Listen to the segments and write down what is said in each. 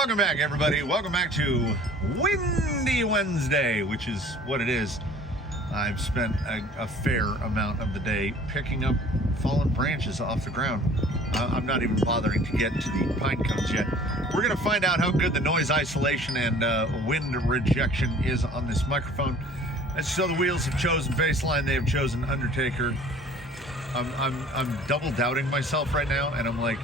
Welcome back, everybody. Welcome back to Windy Wednesday, which is what it is. I've spent a fair amount of the day picking up fallen branches off the ground. I'm not even bothering to get to the pine cones yet. We're going to find out how good the noise isolation and wind rejection is on this microphone. And so the wheels have chosen baseline. They have chosen Undertaker. I'm double doubting myself right now, and I'm like,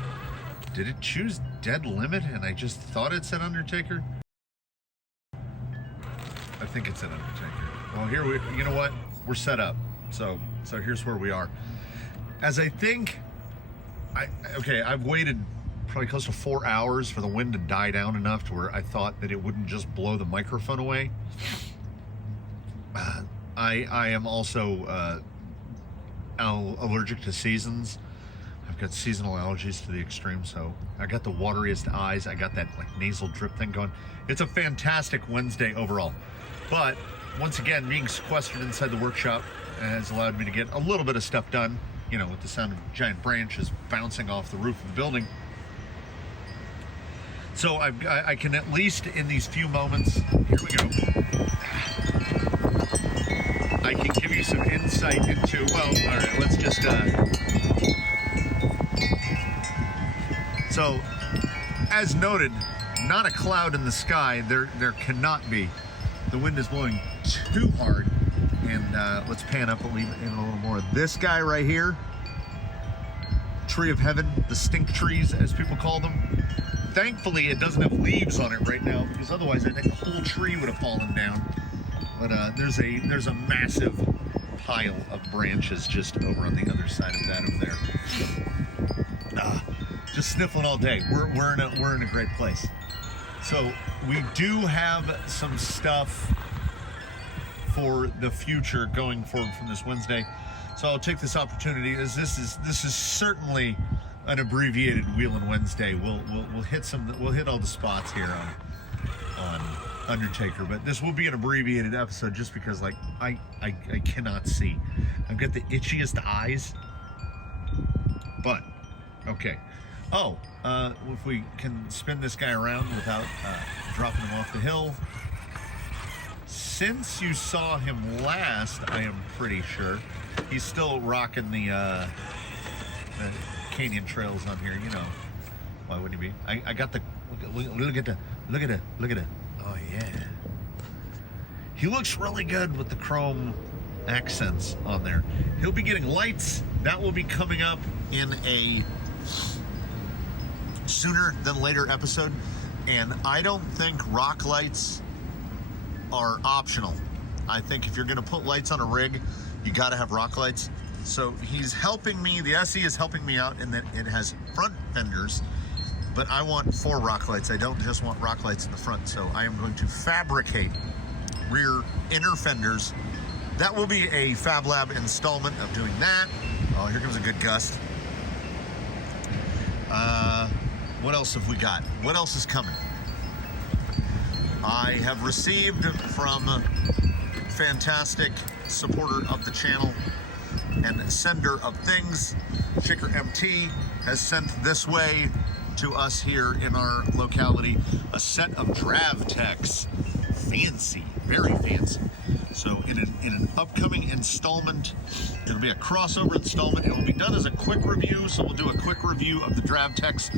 did it choose Dead Limit and I just thought it said Undertaker? I think it said Undertaker. Well, you know what? We're set up. So here's where we are. As I think, I've waited probably close to 4 hours for the wind to die down enough to where I thought that it wouldn't just blow the microphone away. I am also allergic to seasons. I've got seasonal allergies to the extreme, so I got the wateriest eyes. I got that like nasal drip thing going. It's a fantastic Wednesday overall. But once again, being sequestered inside the workshop has allowed me to get a little bit of stuff done, you know, with the sound of giant branches bouncing off the roof of the building. So I can at least in these few moments, here we go, I can give you some insight into, well, all right, let's just, so, as noted, not a cloud in the sky. There cannot be. The wind is blowing too hard. And let's pan up and leave in a little more. This guy right here, tree of heaven, the stink trees as people call them. Thankfully, it doesn't have leaves on it right now, because otherwise I think the whole tree would have fallen down. But there's a massive pile of branches just over on the other side of that over there. Just sniffling all day. We're in a great place. So we do have some stuff for the future going forward from this Wednesday. So I'll take this opportunity as this is certainly an abbreviated Wheelin Wednesday. We'll hit all the spots here on Undertaker, but this will be an abbreviated episode just because like I cannot see. I've got the itchiest eyes. But okay. Oh, if we can spin this guy around without dropping him off the hill. Since you saw him last, I am pretty sure he's still rocking the canyon trails on here. You know, why wouldn't he be? I got the look at it. Oh yeah, he looks really good with the chrome accents on there. He'll be getting lights. That will be coming up in a sooner than later episode, and I don't think rock lights are optional. I think if you're going to put lights on a rig, you got to have rock lights. So he's helping me. The SE is helping me out in that it has front fenders, but I want 4 rock lights. I don't just want rock lights in the front. So I am going to fabricate rear inner fenders. That will be a Fab Lab installment of doing that. Oh, here comes a good gust. What else have we got? What else is coming? I have received from a fantastic supporter of the channel and sender of things, Shaker MT, has sent this way to us here in our locality a set of Dravtex. Fancy, very fancy. So in an upcoming installment, it'll be a crossover installment. It will be done as a quick review, so we'll do a quick review of the Dravtex.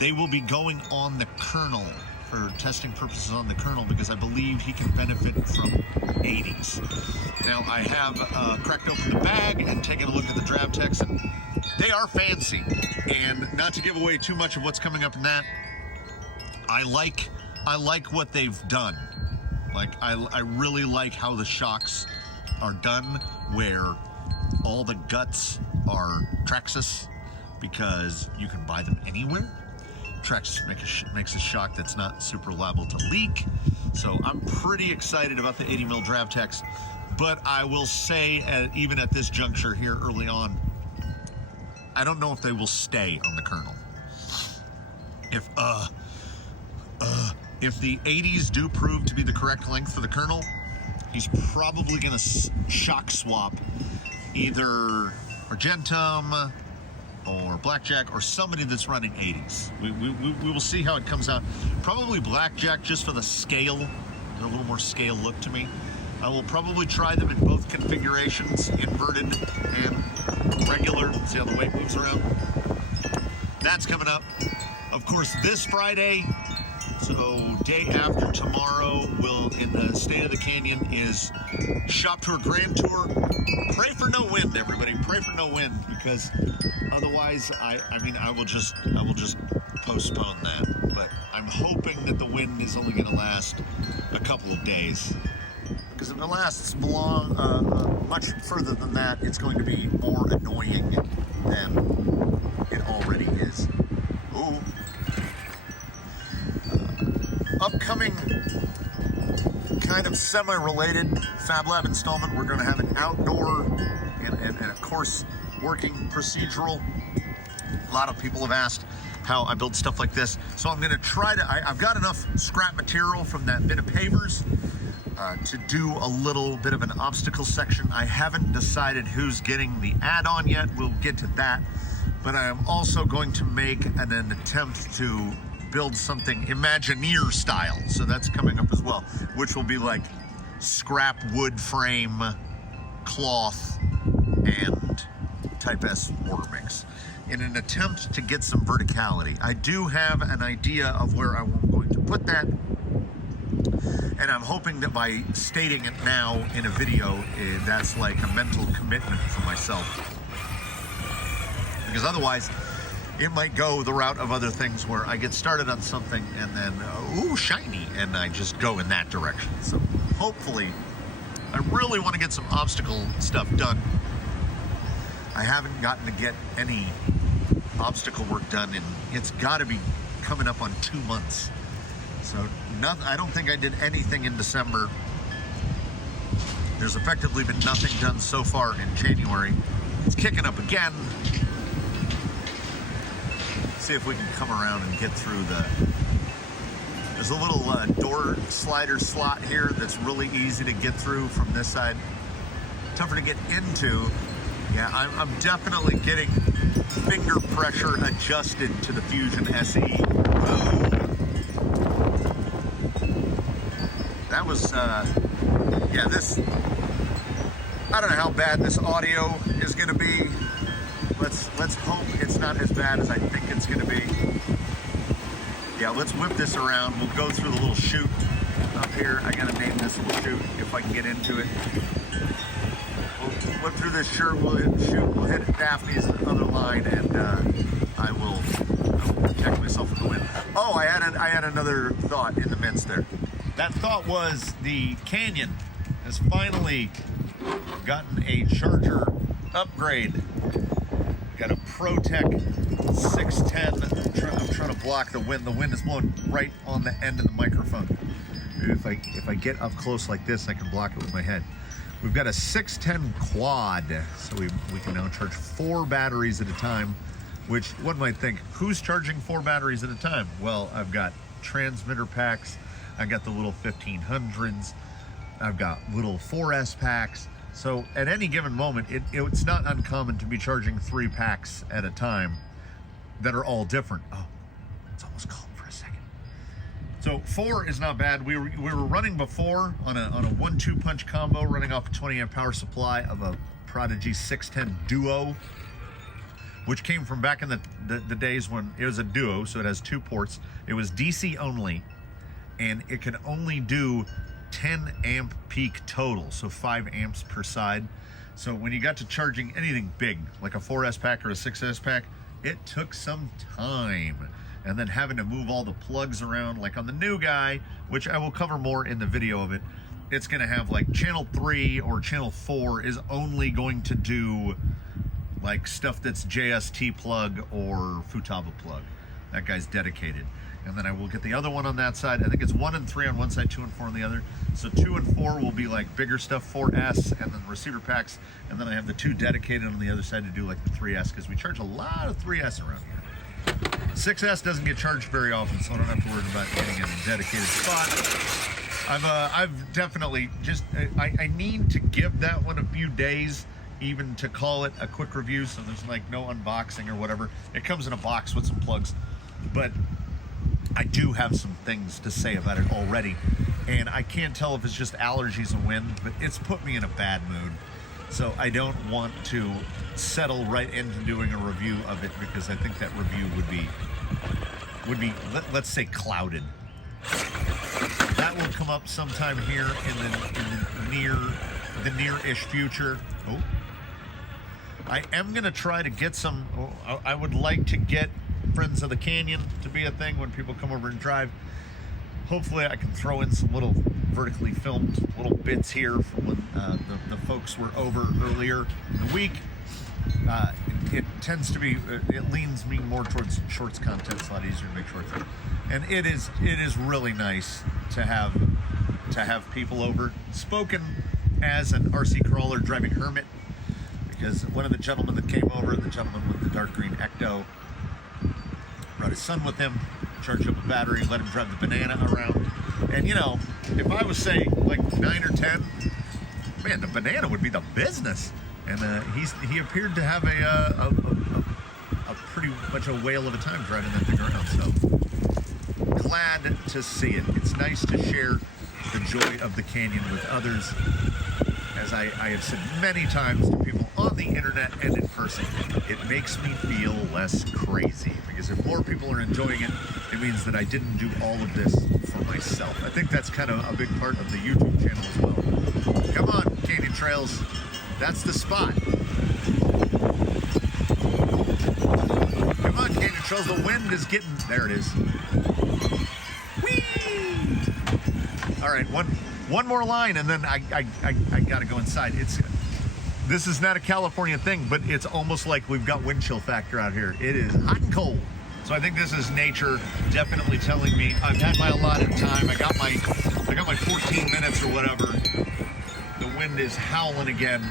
They will be going on the kernel for testing purposes on the kernel because I believe he can benefit from 80s. Now I have cracked open the bag and taken a look at the Dravtex, and they are fancy. And not to give away too much of what's coming up in that, I like what they've done. Like I really like how the shocks are done, where all the guts are Traxxas because you can buy them anywhere. Traxxas makes a shock that's not super liable to leak. So I'm pretty excited about the 80mm Dravtex, but I will say even at this juncture here early on, I don't know if they will stay on the kernel. If the 80s do prove to be the correct length for the kernel, he's probably going to shock swap either Argentum or Blackjack or somebody that's running 80s. We will see how it comes out. Probably Blackjack just for the scale, a little more scale look to me. I will probably try them in both configurations, inverted and regular, see how the weight moves around. That's coming up. Of course, this Friday, so day after tomorrow, will in the State of the Canyon is Shop Tour Grand Tour. Pray for no wind, everybody. Pray for no wind, because otherwise, I will just postpone that. But I'm hoping that the wind is only going to last a couple of days. Because if it lasts long, much further than that, it's going to be more annoying than it already is. Ooh. Upcoming, kind of semi-related Fab Lab installment, we're going to have an outdoor and of course, working procedural. A lot of people have asked how I build stuff like this. So I'm going to try to, I've got enough scrap material from that bit of pavers to do a little bit of an obstacle section. I haven't decided who's getting the add-on yet. We'll get to that. But I am also going to make an attempt to build something Imagineer style. So that's coming up as well, which will be like scrap wood frame, cloth, and Type S mortar mix in an attempt to get some verticality. I do have an idea of where I'm going to put that. And I'm hoping that by stating it now in a video, that's like a mental commitment for myself. Because otherwise, it might go the route of other things where I get started on something and then, ooh, shiny, and I just go in that direction. So hopefully, I really want to get some obstacle stuff done. I haven't gotten to get any obstacle work done, and it's got to be coming up on 2 months. So I don't think I did anything in December. There's effectively been nothing done so far in January. It's kicking up again. See if we can come around and get through there's a little door slider slot here that's really easy to get through from this side. Tougher to get into. Yeah, I'm definitely getting finger pressure adjusted to the Fusion SE. Ooh. That was, yeah, this, I don't know how bad this audio is going to be. Let's hope it's not as bad as I think it's going to be. Yeah, let's whip this around. We'll go through the little chute up here. I got to name this little chute if I can get into it. We'll whip through this chute. We'll hit Daphne's other line, and I will protect myself from the wind. Oh, I had another thought in the midst there. That thought was the Canyon has finally gotten a charger upgrade. Got a ProTech 610. I'm trying to block the wind. The wind is blowing right on the end of the microphone. Maybe if I get up close like this, I can block it with my head. We've got a 610 quad, so we can now charge 4 batteries at a time, which one might think, who's charging 4 batteries at a time? Well, I've got transmitter packs. I got the little 1500s. I've got little 4S packs. So at any given moment, it's not uncommon to be charging 3 packs at a time that are all different. Oh, it's almost called for a second. So 4 is not bad. We were running before on a 1-2 punch combo, running off a 20 amp power supply of a Prodigy 610 Duo, which came from back in the days when it was a Duo, so it has 2 ports. It was DC only, and it could only do 10 amp peak total, so 5 amps per side. So when you got to charging anything big, like a 4S pack or a 6S pack, it took some time. And then having to move all the plugs around, like on the new guy, which I will cover more in the video of it, it's gonna have like channel 3 or channel 4 is only going to do like stuff that's JST plug or Futaba plug. That guy's dedicated. And then I will get the other one on that side. I think it's 1 and 3 on one side, 2 and 4 on the other. So 2 and 4 will be like bigger stuff, 4S, and then receiver packs. And then I have the 2 dedicated on the other side to do like the 3S, because we charge a lot of 3S around here. 6S doesn't get charged very often, so I don't have to worry about getting in a dedicated spot. I've definitely just, I need to give that one a few days even to call it a quick review, so there's like no unboxing or whatever. It comes in a box with some plugs, but I do have some things to say about it already, and I can't tell if it's just allergies and wind, but it's put me in a bad mood. So I don't want to settle right into doing a review of it, because I think that review would be let's say clouded. That will come up sometime here in the near-ish future. Oh, I am gonna try to get some. I would like to get Friends of the Canyon to be a thing when people come over and drive. Hopefully I can throw in some little vertically filmed little bits here from when the folks were over earlier in the week. It tends to be, it leans me more towards shorts content. It's a lot easier to make shorts. And it is really nice to have people over. Spoken as an RC crawler driving hermit, because one of the gentlemen that came over, the gentleman with the dark green Ecto, brought his son with him, charged up a battery, let him drive the banana around. And you know, if I was say like 9 or 10, man, the banana would be the business. And he appeared to have a pretty much a whale of a time driving that thing around. So glad to see it. It's nice to share the joy of the canyon with others. As I have said many times to people on the internet and in person, it makes me feel less crazy, because if more people are enjoying it, it means that I didn't do all of this for myself. I think that's kind of a big part of the YouTube channel as well. Come on, Canyon Trails. That's the spot. Come on, Canyon Trails. The wind is getting... There it is. Whee! All right, one more line, and then I got to go inside. This is not a California thing, but it's almost like we've got wind chill factor out here. It is hot and cold. So I think this is nature definitely telling me I've had my allotted time. I got my 14 minutes or whatever. The wind is howling again.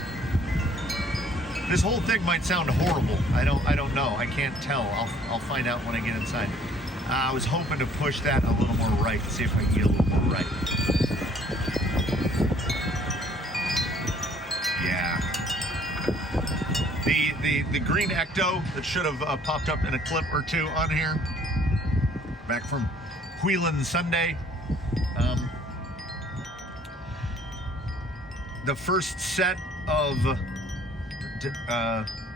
This whole thing might sound horrible. I don't know. I can't tell. I'll find out when I get inside. I was hoping to push that a little more right, see if I can get a little more right. Yeah. The green Ecto that should have popped up in a clip or two on here, back from Wheelin Sunday. The first set of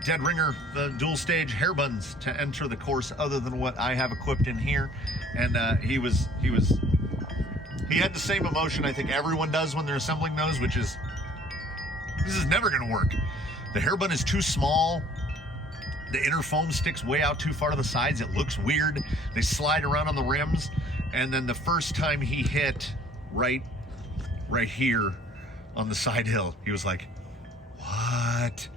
Dead Ringer, the dual stage hair buns to enter the course, other than what I have equipped in here, and he had the same emotion I think everyone does when they're assembling those, which is, this is never going to work. The hair bun is too small. The inner foam sticks way out too far to the sides. It looks weird. They slide around on the rims, and then the first time he hit right here on the side hill, he was like, "What?"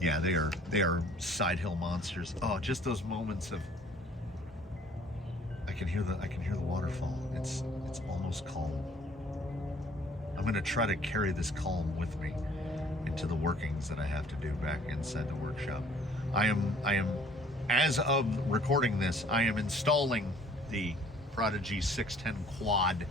Yeah, they are side hill monsters. Oh, just those moments of I can hear the waterfall. It's almost calm. I'm gonna try to carry this calm with me into the workings that I have to do back inside the workshop. I am as of recording this, I am installing the Prodigy 610 quad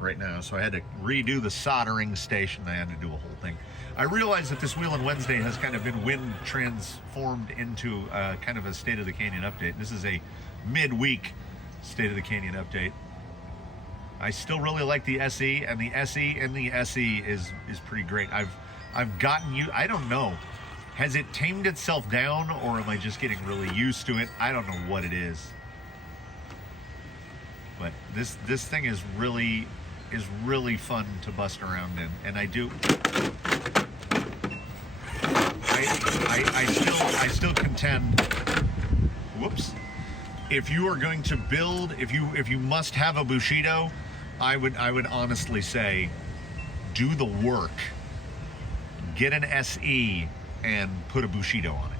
right now. So I had to redo the soldering station. I had to do a whole thing. I realized that this Wheelin Wednesday has kind of been wind transformed into kind of a State of the Canyon update. This is a midweek State of the Canyon update. I still really like the SE, and the SE is pretty great. I've gotten you. I don't know. Has it tamed itself down, or am I just getting really used to it? I don't know what it is. But this thing is really fun to bust around in, and I still contend. Whoops. If you are going to build, if you must have a Bushido, I would honestly say, do the work. Get an SE and put a Bushido on it.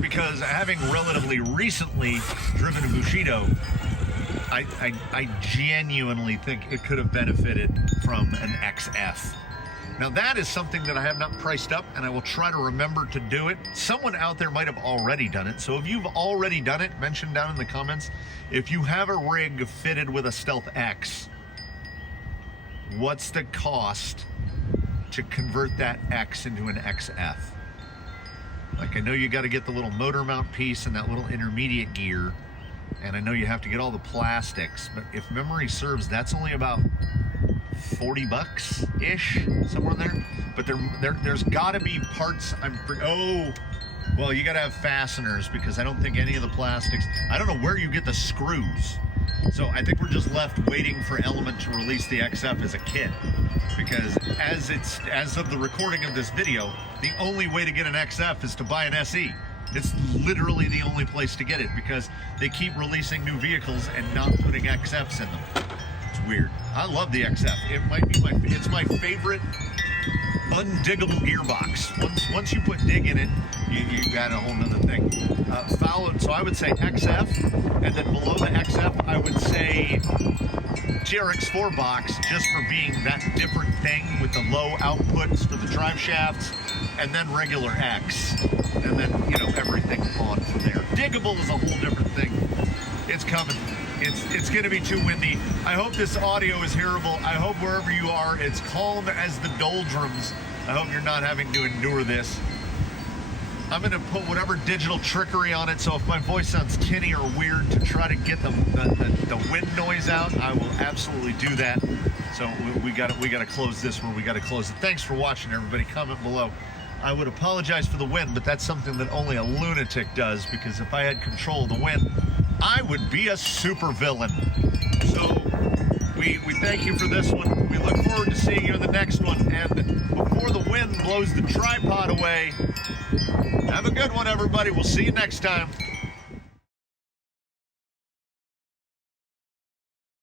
Because having relatively recently driven a Bushido, I genuinely think it could have benefited from an XF. Now that is something that I have not priced up, and I will try to remember to do it. Someone out there might have already done it, so if you've already done it, mention down in the comments. If you have a rig fitted with a Stealth X, what's the cost to convert that X into an XF? Like, I know you got to get the little motor mount piece and that little intermediate gear, and I know you have to get all the plastics, but if memory serves, that's only about 40 bucks ish, somewhere in there. But there's got to be parts. Well, you got to have fasteners, because I don't think any of the plastics, I don't know where you get the screws. So I think we're just left waiting for Element to release the XF as a kit, because as of the recording of this video, the only way to get an XF is to buy an SE. It's literally the only place to get it, because they keep releasing new vehicles and not putting XFs in them. It's weird. I love the XF. It might be it's my favorite undiggable gearbox. Once you put dig in it, you got a whole nother thing. So I would say XF, and then below the XF, I would say TRX4 box, just for being that different thing with the low outputs for the drive shafts, and then regular X, and then, you know, everything on from there. Diggable is a whole different thing. It's coming. It's going to be too windy. I hope this audio is hearable. I hope wherever you are, it's calm as the doldrums. I hope you're not having to endure this. I'm going to put whatever digital trickery on it, so if my voice sounds tinny or weird, to try to get the wind noise out, I will absolutely do that. So we got to close this where we got to close it. Thanks for watching, everybody. Comment below. I would apologize for the wind, but that's something that only a lunatic does, because if I had control of the wind, I would be a super villain. So we thank you for this one. We look forward to seeing you in the next one. And before the wind blows the tripod away, have a good one, everybody. We'll see you next time.